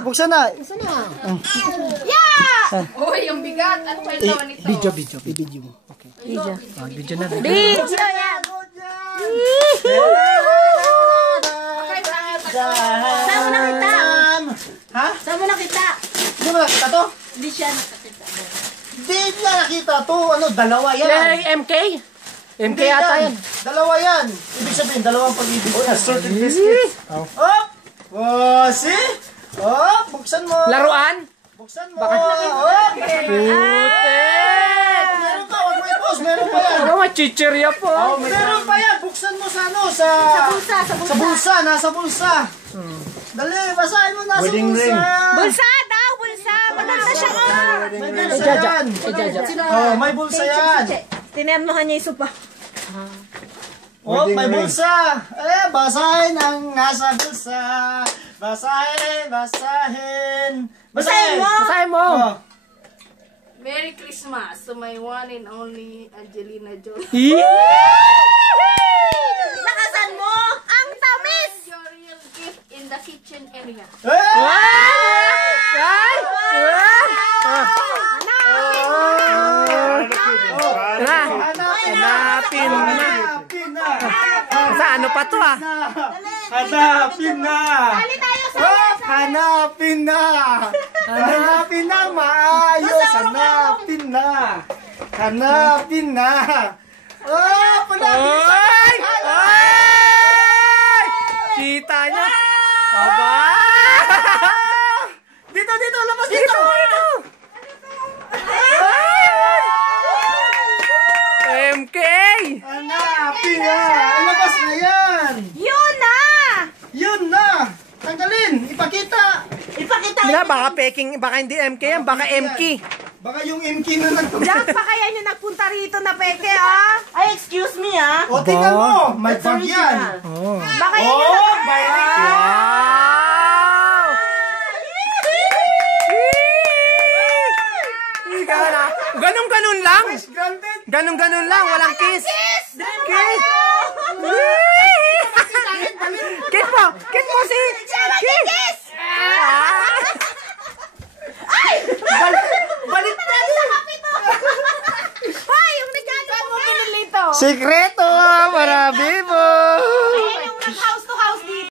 Buksan na. Yeah! Uy, yung bigat. Ano pa yung laman nito? Video mo. Okay. Video na. Video yan. Saan mo nakita? Ha? Saan mo nakita? Hindi mo nakita to? Hindi siya nakita. Hindi niya nakita to. Ano, dalawa yan. MK? MK yata yan. Dalawa yan. Ibig sabihin, dalawang pag-ibig. Oh, assorted biscuits. Oh. Oh, see? Oh, buksan mo. Laruan? Buksan mo. Oh, Putek! meron pa, wag mo i-post. Meron pa yan. Ano, machichirya po. Meron pa yan. Buksan mo sa ano, sa bulsa. Nasa bulsa. Dali, basahin mo nasa bulsa. Bulsa daw, bulsa. Maganda siya ka. May bulsa yan. Oh, may bulsa yan. Tinernohan niya yung sopa. Oh, may bulsa. Basahin ang nasa bulsa. Basahin. Basahin mo. Basahin mo. Oh. Merry Christmas to my one and only Angelina Jolie. Nakasan mo. Ang tamis. Your real gift in the kitchen area. Hanapin na. Sa ano pa to ah? Hanapin na. Dali tayo sa Hanapin na. Hanapin na maayos. Hanapin na. Hanapin na. Oh, panapin na. Ay! Kita niya. Aba! Dito, labas dito. MK! Hanapin na. Labas na yan. Yun na. Tanggalin. Ipakita. Mila, baka peking, baka hindi MK yan, baka MK. Baka yung MK na nagpunta. Diyan pa kaya nyo nagpunta rito na peke, ah? Ay, excuse me, ah. O, tingnan mo. May bag yan. Baka yan yung Wow! Ganun-ganun lang. Granted. Ganun-ganun lang, walang kiss. Kiss! Kiss mo! Kiss mo si! Kiss! Balik na. Hoy, yung regalo mo pinili to. Sikreto! Marami!